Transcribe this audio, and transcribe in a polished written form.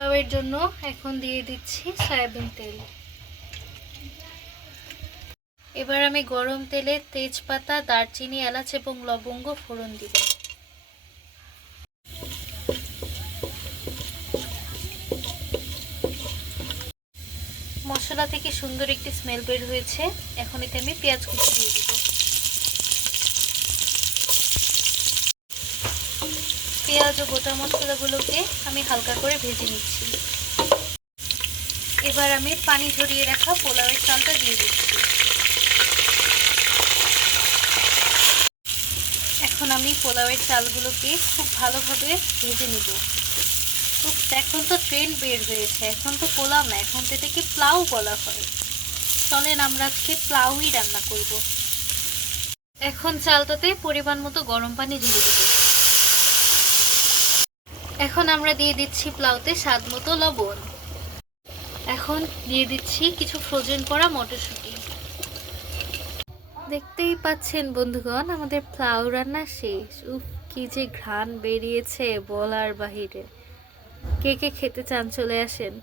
পোলাওয়ের জন্য এখন দিয়ে দিচ্ছি সয়াবিন তেল। এবার আমি গরম তেলে তেজপাতা, দারচিনি, এলাচ এবং লবঙ্গ ফোড়ন দিব। মশলা থেকে সুন্দর একটি স্মেল বের হয়েছে। এখন এতে আমি পেঁয়াজ কুচি দিয়ে দিব। পেঁয়াজ ও গোটা মশলাগুলোকে আমি হালকা করে ভেজে নিচ্ছি। এবার আমি পানি ঝরিয়ে রাখা পোলাওয়ের চালটা দিয়ে দিচ্ছি। এখন আমি পোলাওয়ের চালগুলোকে খুব ভালোভাবে ভেজে নিব। এখন তো ট্রেন্ড বের হয়েছে, এখন তো পোলাও না, এখন তো এটাকে প্লাউ বলা হয়। চলেন আমরা আজকে প্লাউই রান্না করব। এখন চালটাতে পরিমাণ মতো গরম পানি ঢেলে দেব। এখন আমরা দিয়ে দিচ্ছি প্লাউতে স্বাদ মতো লবণ। এখন দিয়ে দিচ্ছি কিছু ফ্রোজেন করা মটরশুঁটি। দেখতেই পাচ্ছেন বন্ধুগণ, আমাদের প্লাউ রান্না শেষ। উফ, কি যে ঘ্রাণ বেরিয়েছে বলার বাহিরে। কে কে খেতে চান চলে আসেন।